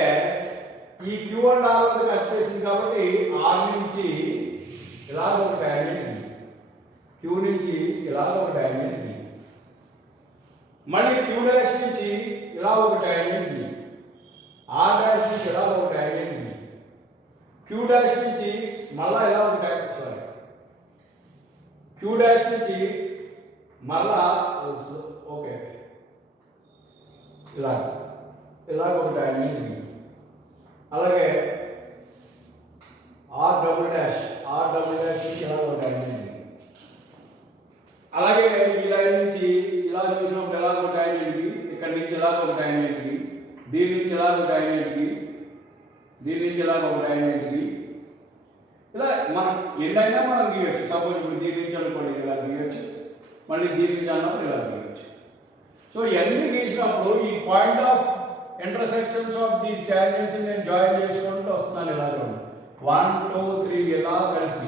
ఈ Q అండ్ R వద్ద కట్ చేసింది కాబట్టి R నుంచి ఇలా ఒక ట్యాంజెంట్ గీ, Q నుంచి ఇలా ఒక ట్యాంజెంట్ గీ, మళ్ళీ Q డాష్ నుంచి ఇలా ఒక ట్యాంజెంట్ గీ, R డాష్ నుంచి ఇలా ఒక ట్యాంజెంట్ గీ, Q డాష్ నుంచి మళ్ళా ఇలా ఒక ట్యాంజెంట్, Q డాష్ నుంచి మళ్ళా ఓకే ఇలా ఇలా ఒక ట్యాంజెంట్ గీ, అలాగే R డబుల్ డాష్ నుంచి ఇలా ఒక ట్యాంజెంట్ గీ, అలాగే ఈ లైన్ నుంచి ఇలా చూసినప్పుడు ఎలా ఒక ట్యాంజెంట్ గీ, ఇక్కడ నుంచి ఇలా ఒక ట్యాంజెంట్ గీ, దీని నుంచి ఇలా ఒక ట్యాంజెంట్ గీ, దీని నుంచి ఇలా ఒక ట్యాంజెంట్ గీ, ఇలా మనం ఎన్నైనా మనం గీయొచ్చు. సపోజ్ ఇప్పుడు దీని నుంచి అనుకోండి ఇలా గీయొచ్చు, మళ్ళీ దీని నుంచి అన్నప్పుడు ఇలా గీయొచ్చు. సో ఇవన్నీ గీసినప్పుడు ఈ point of intersections of these tangents నేను జాయిన్ చేసుకుంటూ వస్తున్నాను. ఇలా చూడండి 1 2 3 ఇలా కలిసి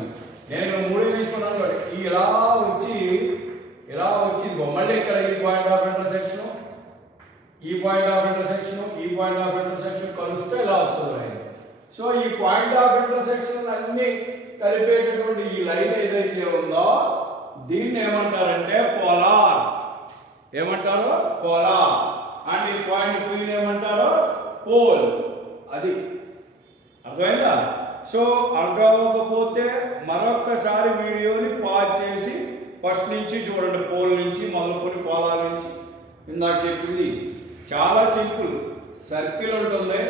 నేను మూడే తీసుకున్నాను కాబట్టి ఈ ఇలా వచ్చి మళ్ళీ ఇక్కడ ఈ పాయింట్ ఆఫ్ ఇంటర్సెక్షన్, ఈ పాయింట్ ఆఫ్ ఇంటర్సెక్షన్, ఈ పాయింట్ ఆఫ్ ఇంటర్సెక్షన్ కలిస్తే ఇలా అవుతుంది లైన్. సో ఈ పాయింట్ ఆఫ్ ఇంటర్సెక్షన్ అన్ని కలిపేటటువంటి ఈ లైన్ ఏదైతే ఉందో దీన్ని ఏమంటారంటే పోలార్. ఏమంటారు? పోలార్. అండ్ ఈ పాయింట్ P ఏమంటారు? పోల్. అది అర్థమైందా? సో అర్థం అవ్వకపోతే మరొక్కసారి వీడియోని పాజ్ చేసి ఫస్ట్ నుంచి చూడండి, పోల్ నుంచి మొదలుకొని పోలార్ నుంచి. ఇందాక చెప్పింది చాలా సింపుల్. సర్కిల్ ఉంటుంది,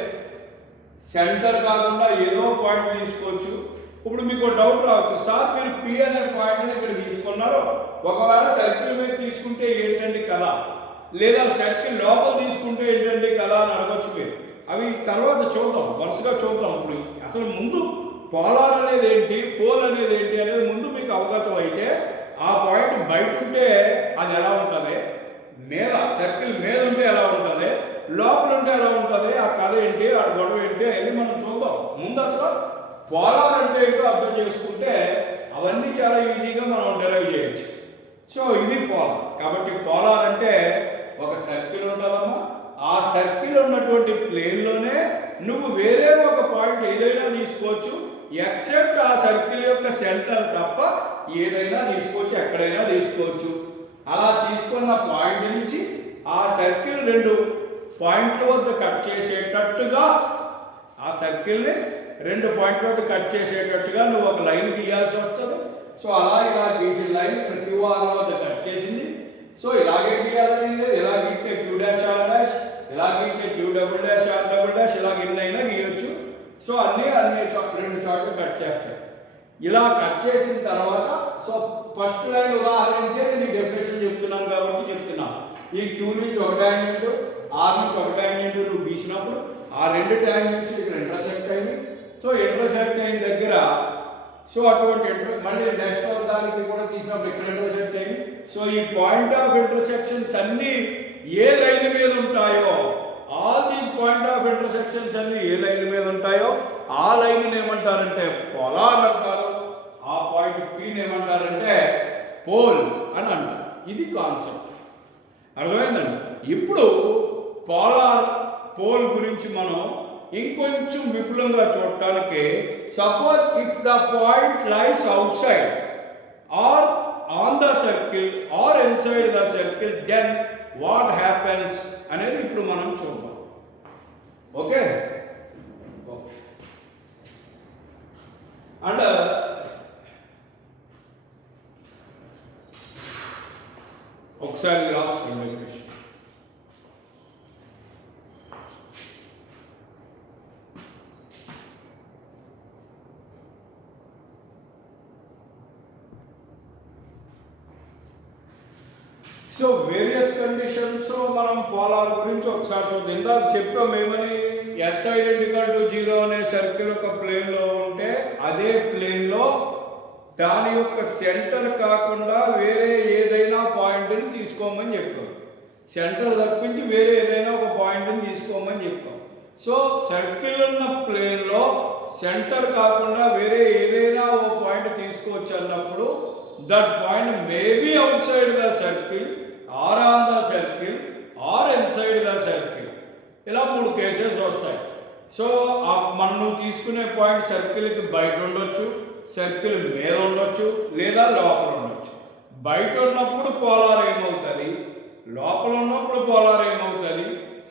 సెంటర్ కాకుండా ఏదో పాయింట్ తీసుకోవచ్చు. ఇప్పుడు మీకు డౌట్ రావచ్చు, సార్ మీరు P అనే పాయింట్ని ఇక్కడ తీసుకున్నారు, ఒకవేళ సర్కిల్ మీద తీసుకుంటే ఏంటండి కదా, లేదా సర్కిల్ లోపల తీసుకుంటే ఏంటండి కదా అని అడగచ్చు మీరు. అవి తర్వాత చూద్దాం, వరుసగా చూద్దాం. ఇప్పుడు అసలు ముందు పోలార్ అనేది ఏంటి, పోల్ అనేది ఏంటి అనేది ముందు మీకు అవగతం అయితే ఆ పాయింట్ బయట ఉంటే అది ఎలా ఉంటుంది, మీద సర్కిల్ మీద ఉంటే ఎలా ఉంటుంది, లోపల ఉంటే ఎలా ఉంటుంది, ఆ కథ ఏంటి, ఆ గొడవ ఏంటి అని మనం చూద్దాం. ముందు అసలు పోలార్ అంటే ఏంటో అర్థం చేసుకుంటే అవన్నీ చాలా ఈజీగా మనం డెరైవ్ చేయొచ్చు. సో ఇది పోలార్. కాబట్టి పోలార్ అంటే ఒక సర్కిల్ ఉంటుందమ్మా, ఆ సర్కిల్ ఉన్నటువంటి ప్లేన్లోనే నువ్వు వేరే ఒక పాయింట్ ఏదైనా తీసుకోవచ్చు, ఎక్సెప్ట్ ఆ సర్కిల్ యొక్క సెంటర్ తప్ప ఏదైనా తీసుకోవచ్చు, ఎక్కడైనా తీసుకోవచ్చు. అలా తీసుకున్న పాయింట్ నుంచి ఆ సర్కిల్ రెండు పాయింట్ల వద్ద కట్ చేసేటట్టుగా, ఆ సర్కిల్ని రెండు పాయింట్ల వద్ద కట్ చేసేటట్టుగా నువ్వు ఒక లైన్ గీయాల్సి వస్తుంది. సో అలా ఇలా గీసిన లైన్ QR వద్ద కట్ చేసింది. సో ఇలాగే గీయాలని లేదు, ఇలా గీస్తే Q డాష్ R డాష్, ఇలా గీస్తే Q double dash R double dash, ఇలా ఎన్నైనా గీయొచ్చు. సో అన్ని రెండు చోట్ల కట్ చేస్తాయి. ఇలా కట్ చేసిన తర్వాత సో ఫస్ట్ లైన్ ఉదాహరించే నేను డెఫినేషన్ చెప్తున్నాను కాబట్టి చెప్తున్నాను. ఈ Q నుంచి ఒక ట్యాంజెంట్, R నుంచి ఒక ట్యాంజెంట్ నువ్వు గీసినప్పుడు ఆ రెండు ట్యాంజెంట్స్ ఇక్కడ ఇంటర్సెక్ట్ అయింది. సో ఇంటర్సెక్ట్ అయిన దగ్గర సో అటువంటి మళ్ళీ నెక్స్ట్ దానికి కూడా తీసినప్పుడు ఇక్కడ ఇంటర్సెక్ట్ అయింది. సో ఈ పాయింట్ ఆఫ్ ఇంటర్సెక్షన్స్ అన్నీ ఏ లైన్ మీద ఉంటాయో, all the point of intersections అన్నీ ఏ లైన్ మీద ఉంటాయో ఆ లైన్ ఏమంటారంటే పోలార్ అంటారు. ఆ పాయింట్ Pని ఏమంటారంటే పోల్ అని అంటారు. ఇది కాన్సెప్ట్. అర్థమైందండి? ఇప్పుడు పోల్ గురించి మనం ఇంకొంచెం విపులంగా చూడటానికి, suppose if the point lies outside or on the circle or inside the circle, then what happens అనేది ఇప్పుడు మనం చూద్దాం. ఓకే. అండ్ ఒకసారి రాసుకోండి. సో వేరియస్ కండిషన్స్ మనం పోలార్ గురించి ఒకసారి చూద్దాం. ఇందాక చెప్పాం ఏమని, ఎస్ ఐడెంటికల్ టు 0 అనే సర్కిల్ ఒక ప్లేన్లో ఉంటే అదే ప్లేన్లో దాని యొక్క సెంటర్ కాకుండా వేరే ఏదైనా పాయింట్ని తీసుకోమని చెప్పాం. సెంటర్ తప్పించి వేరే ఏదైనా ఒక పాయింట్ని తీసుకోమని చెప్పాం. సో సర్కిల్ ఉన్న ప్లేన్లో సెంటర్ కాకుండా వేరే ఏదైనా ఓ పాయింట్ తీసుకోవచ్చు అన్నప్పుడు that point may be outside the circle or on the circle or inside the circle. ఇలా 3 కేసెస్ వస్తాయి. సో మనం తీసుకునే పాయింట్ సర్కిల్కి బయట ఉండొచ్చు, సర్కిల్ మీద ఉండొచ్చు, లేదా లోపల ఉండొచ్చు. బయట ఉన్నప్పుడు పోలార్ ఏమవుతుంది, లోపల ఉన్నప్పుడు పోలార్ ఏమవుతుంది,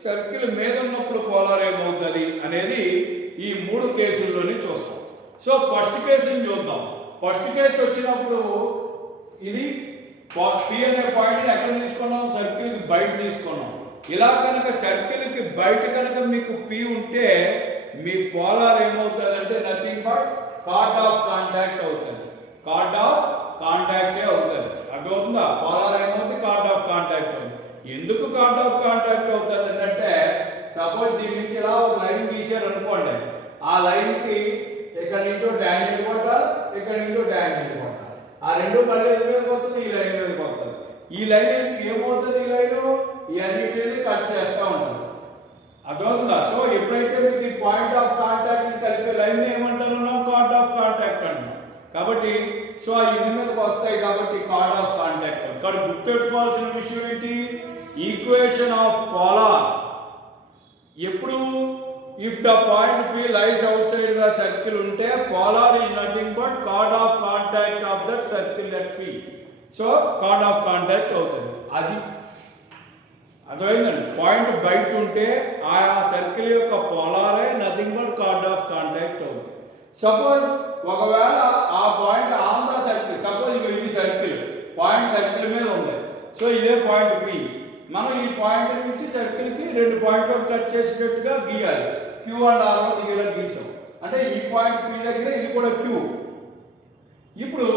సర్కిల్ మీద ఉన్నప్పుడు పోలార్ ఏమవుతుంది అనేది ఈ 3 కేసుల్లోని చూస్తాం. సో ఫస్ట్ కేసుని చూద్దాం. ఫస్ట్ కేసు వచ్చినప్పుడు ఇది పి అనే పాయింట్ని ఎక్కడ తీసుకున్నాం, సర్కిల్కి బయట తీసుకున్నాం. ఇలా కనుక సర్కిల్కి బయట కనుక మీకు పి ఉంటే మీ పోలార్ ఏమవుతుంది అంటే nothing but chord of contact అవుతుంది. కార్డ్ ఆఫ్ కాంటాక్టే అవుతుంది. అర్థమవుతుందా? పోలార్ ఏమవుతుంది, కార్డ్ ఆఫ్ కాంటాక్ట్ అవుతుంది. ఎందుకు కార్డ్ ఆఫ్ కాంటాక్ట్ అవుతుంది అంటే, సపోజ్ దీని నుంచి ఇలా ఒక లైన్ గీసారు అనుకోండి, ఆ లైన్కి ఇక్కడ నుంచో ట్యాంజెంట్ కొట్టాలి, ఇక్కడ నుంచో ట్యాంజెంట్ కొట్టాలి. ఆ రెండు మళ్ళీ ఎందుకు మీదకి వస్తుంది, ఈ లైన్ మీదకి వస్తుంది. ఈ లైన్ ఏమవుతుంది, ఈ లైన్ ఈ అన్నిటిని కట్ చేస్తూ ఉంటారు. అర్థమవుతుందా? సో ఎప్పుడైతే మీకు ఈ పాయింట్ ఆఫ్ కాంటాక్ట్ని కలిపే లైన్ ఏమంటారు, కార్డ్ ఆఫ్ కాంటాక్ట్ అంటాం. కాబట్టి సో ఆ ఇది మీదకి వస్తాయి కాబట్టి కార్డ్ ఆఫ్ కాంటాక్ట్. కాబట్టి గుర్తుపెట్టుకోవాల్సిన విషయం ఏంటి, ఈక్వేషన్ ఆఫ్ పోలార్ ఎప్పుడు if the point P lies outside the circle ఉంటే polar is nothing but chord of contact of that circle at P. So chord of contact అవుతుంది. అది అర్థమైందండి. Point బయట ఉంటే ఆయా సర్కిల్ యొక్క పోలారే nothing but chord of contact అవుతుంది. సపోజ్ ఒకవేళ ఆ point on the circle, suppose ఇది సర్కిల్, పాయింట్ సర్కిల్ మీద ఉంది. సో ఇదే పాయింట్ P. మనం ఈ పాయింట్ నుంచి సర్కిల్కి 2 పాయింట్లు కట్ చేసేటట్టుగా గీయాలి. Q అండ్ R దిగేలా గీసాం అంటే ఈ పాయింట్ P దగ్గర ఇది కూడా Q. ఇప్పుడు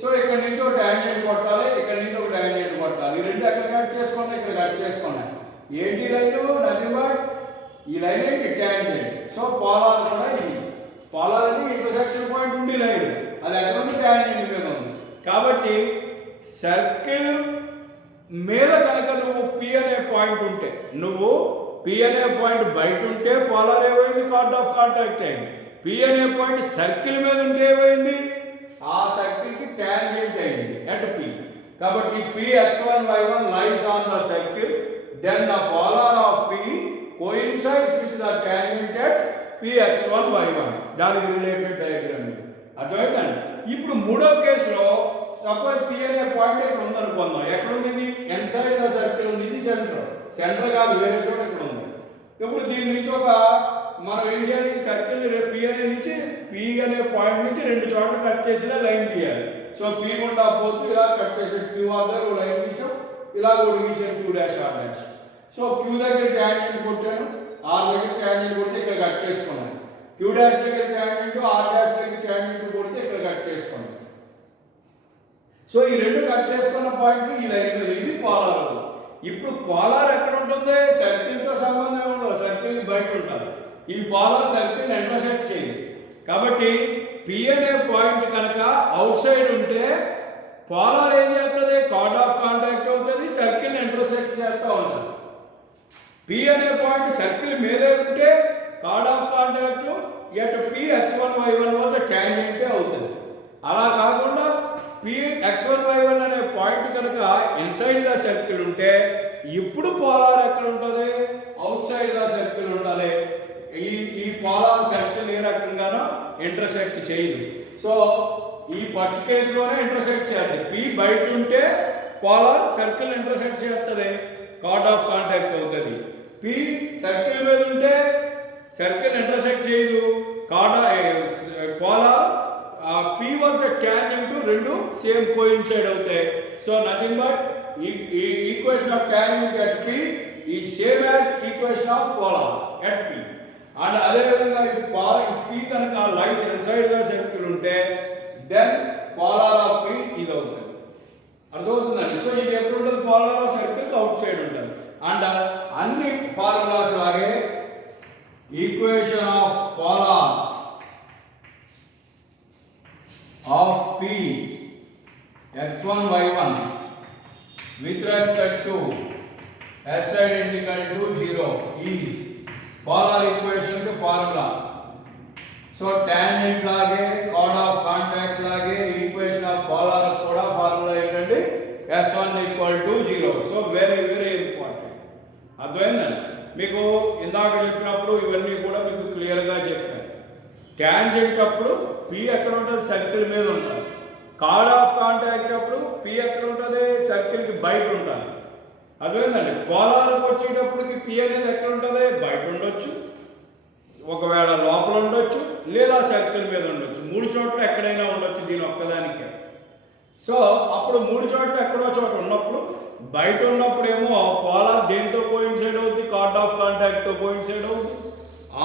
సో ఇక్కడ నుంచి ఒక ట్యాంజెంట్ కొట్టాలి, ఇక్కడ నుంచి ఒక ట్యాంజెంట్ కొట్టాలి. ఈ రెండు ఎక్కడ కట్ చేసుకున్నాయి, ఇక్కడ కట్ చేసుకున్నాయి. ఏంటి లైన్, నథింగ్ బట్ ఈ లైన్ ఏంటి, ట్యాంజెంట్. సో పోలార్ కూడా ఇది పోలార్ అని ఇంటర్సెక్షన్ పాయింట్ ఉంది లైన్, అది ఎక్కడ ఉంది, ట్యాంజెంట్ మీద ఉంది. కాబట్టి సర్కిల్ మీద కనుక నువ్వు P అనే పాయింట్ ఉంటే, నువ్వు P అనే పాయింట్ బయట ఉంటే పోలార్ ఏమైంది, కార్డ్ ఆఫ్ కాంటాక్ట్ అయింది. P అనే పాయింట్ సర్కిల్ మీద ఉంటే ఏమైంది, ఆ సర్కిల్కి ట్యాంజెంట్ అయింది అట్ P. కాబట్టి Px1 y1 lies on the circle, then the polar of P coincides with the tangent at Px1 y1. దానికి రిలేటెడ్ డయాగ్రామ్. అర్థమైందండి. ఇప్పుడు మూడో కేసులో సపోజ్ P అనే పాయింట్ ఇక్కడ ఉందనుకుందాం. ఎక్కడ ఉంది ఇది, ఇన్సైడ్ ద సర్కిల్ ఉంది. ఇది సెంటర్, సెంటర్ కాదు వేరే చోట ఇక్కడ ఉంది. ఇప్పుడు దీని నుంచి ఒక మనం ఏం చేయాలి, సర్కిల్ P అనే నుంచి P అనే పాయింట్ నుంచి 2 చోట్ల కట్ చేసినా లైన్ గీయాలి. సో P గుండా పోతూ ఇలా కట్ చేసి Q దగ్గర లైన్ గీసాం, ఇలా కూడా గీసాం Q dash R dash. So Q దగ్గర ట్యాంజెంట్ కొట్టాను, R దగ్గర ట్యాంజెంట్ కొడితే ఇక్కడ కట్ చేసుకున్నాను. Q డాష్ దగ్గర ట్యాంజెంట్, R డాష్ దగ్గర ట్యాంజెంట్ కొడితే ఇక్కడ కట్ చేసుకున్నాను. సో ఈ రెండు కట్ చేసుకున్న పాయింట్ ఈ లైన్ మీద, ఇది పోలార్ అవుతుంది. ఇప్పుడు పోలార్ ఎక్కడ ఉంటుంది, సర్కిల్తో సంబంధం ఉండదు, సర్కిల్ బయట ఉంటుంది. ఈ పోలార్ సర్కిల్ ఇంటర్సెక్ట్ చేయదు. కాబట్టి P అనే పాయింట్ కనుక అవుట్ సైడ్ ఉంటే పోలార్ ఏం చేస్తుంది, కార్డ్ ఆఫ్ కాంటాక్ట్ అవుతుంది, సర్కిల్ ఇంటర్సెక్ట్ చేస్తూ ఉంటుంది. P అనే పాయింట్ సర్కిల్ మీదే ఉంటే card of contact at Px1 y1 వద్ద ట్యాంజెంటే అవుతుంది. అలా కాకుండా Px1 y1 అనే పాయింట్ కనుక ఇన్సైడ్ ద సర్కిల్ ఉంటే ఇప్పుడు పోలార్ ఎక్కడ ఉంటుంది, అవుట్ సైడ్ ద సర్కిల్ ఉంటుంది. ఈ పోలార్ సర్కిల్ ఏ రకంగానో ఇంటర్సెక్ట్ చేయదు. సో ఈ ఫస్ట్ కేసులోనే ఇంటర్సెక్ట్ చేస్తుంది. P బయట ఉంటే పోలార్ సర్కిల్ ఇంటర్సెక్ట్ చేస్తుంది, కార్డ్ ఆఫ్ కాంటాక్ట్ అవుతుంది. P సర్కిల్ మీద ఉంటే సర్కిల్ ఇంటర్సెక్ట్ చేయదు, పోలార్ రెండు సేమ్ కోయిన్సైడ్ అవుతాయి. So nothing but equation of tangent at P is same as equation of polar at P. And అదేవిధంగా పి కనుక lies inside the circle ఉంటే then polar of P ఇది అవుతుంది. అర్థమవుతుందండి. So ఇది ఎప్పుడు ఉంటుంది? Polar of circle out side ఉంటుంది. అండ్ అన్ని ఫార్ములాస్ లాగే equation of polar of P x1 y1 with respect to s identical to 0 is polar equation కి ఫార్ములా. సో టాంజెంట్ లాగే కోడ్ ఆఫ్ కాంటాక్ట్ లాగే ఈక్వేషన్ ఆఫ్ పోలార్ కూడా formula ఏంటంటే s1 = 0. So very very important. అర్థమైందండి. మీకు ఇందాక చెప్పినప్పుడు ఇవన్నీ కూడా మీకు క్లియర్గా చెప్పాను. టాంజెంట్ అప్పుడు పి ఎక్కడ ఉంటుంది? సర్కిల్ మీద ఉంటుంది. కార్డ్ ఆఫ్ కాంటాక్ట్ అప్పుడు పి ఎక్కడ ఉంటుంది? సర్కిల్కి బయట ఉంటుంది. అర్థమైందండి. పోలార్కి వచ్చేటప్పటికి పి అనేది ఎక్కడ ఉంటుంది? బయట ఉండొచ్చు, ఒకవేళ లోపల ఉండొచ్చు, లేదా సర్కిల్ మీద ఉండొచ్చు. మూడు చోట్ల ఎక్కడైనా ఉండొచ్చు దీని ఒక్కదానికే. సో అప్పుడు మూడు చోట్ల ఎక్కడో చోట ఉన్నప్పుడు, బయట ఉన్నప్పుడేమో పోలార్ దేంతో కోయిన్సైడ్ అవుద్ది? కార్డ్ ఆఫ్ కాంటాక్ట్తో కోయిన్సైడ్ అవుద్ది.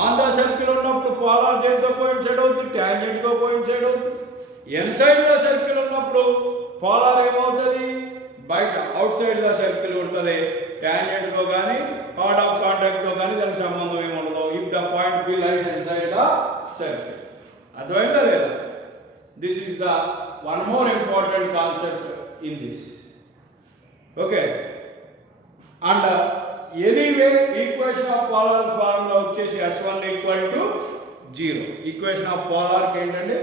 ఆన్ ద సర్కిల్ ఉన్నప్పుడు పోలార్ దేంతో కోయిన్సైడ్ అవుద్ది? టాంజెంట్తో కోయిన్సైడ్ అవుద్ది. ఇన్సైడ్ ద సర్కిల్ ఉన్నప్పుడు పోలార్ ఏమవుతుంది? బయట అవుట్ సైడ్ ద సర్కిల్ ఉంటుంది. టాంజెంట్తో కానీ కార్డ్ ఆఫ్ కాంటాక్ట్తో కానీ దానికి సంబంధం ఏముండదు. If the point P lies inside the circle. అర్థమైందా లేదా? This is the one more important concept in this. Okay. And anyway equation of polar formula వచ్చేసి s1 = 0. ఈక్వేషన్ ఆఫ్ పోలార్కి ఏంటంటే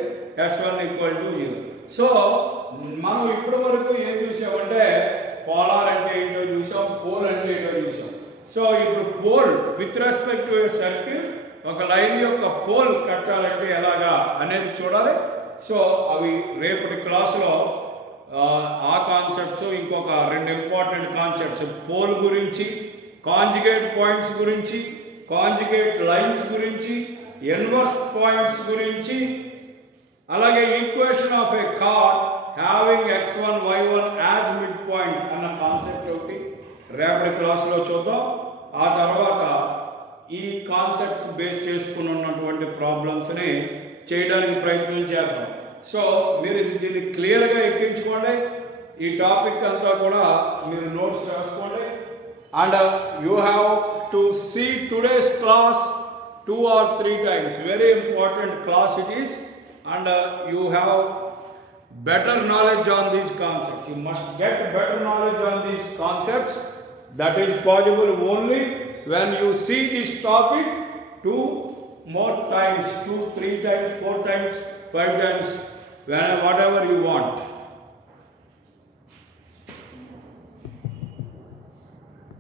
s1 = 0. సో మనం ఇప్పటి వరకు ఏం చూసామంటే పోలార్ అంటే ఏంటో చూసాం, పోల్ అంటే ఏంటో చూసాం. సో ఇప్పుడు pole with respect to a circle ఒక లైన్ యొక్క పోల్ కట్టాలంటే ఎలాగా అనేది చూడాలి. సో అవి రేపటి క్లాసులో ఆ కాన్సెప్ట్స్, ఇంకొక రెండు ఇంపార్టెంట్ కాన్సెప్ట్స్ పోల్ గురించి, కాంజుగేట్ పాయింట్స్ గురించి, కాంజుగేట్ లైన్స్ గురించి, ఇన్వర్స్ పాయింట్స్ గురించి, అలాగే equation of A card having x1 y1 as mid point అన్న కాన్సెప్ట్ ఒకటి రేపటి క్లాసులో చూద్దాం. ఆ తర్వాత ఈ కాన్సెప్ట్స్ బేస్ చేసుకుని ఉన్నటువంటి ప్రాబ్లమ్స్ని చేయడానికి ప్రయత్నం చేద్దాం. సో మీరు దీన్ని క్లియర్గా ఎక్కించుకోండి. ఈ టాపిక్ అంతా కూడా మీరు నోట్స్ రాసుకోండి. And you have to see today's class 2 or 3 times. Very important class it is. And you have better knowledge on these concepts. You must get better knowledge on these concepts. That is possible only when you see this topic 2 more times, 2, 3 times, 4 times, 5 times, whatever you want.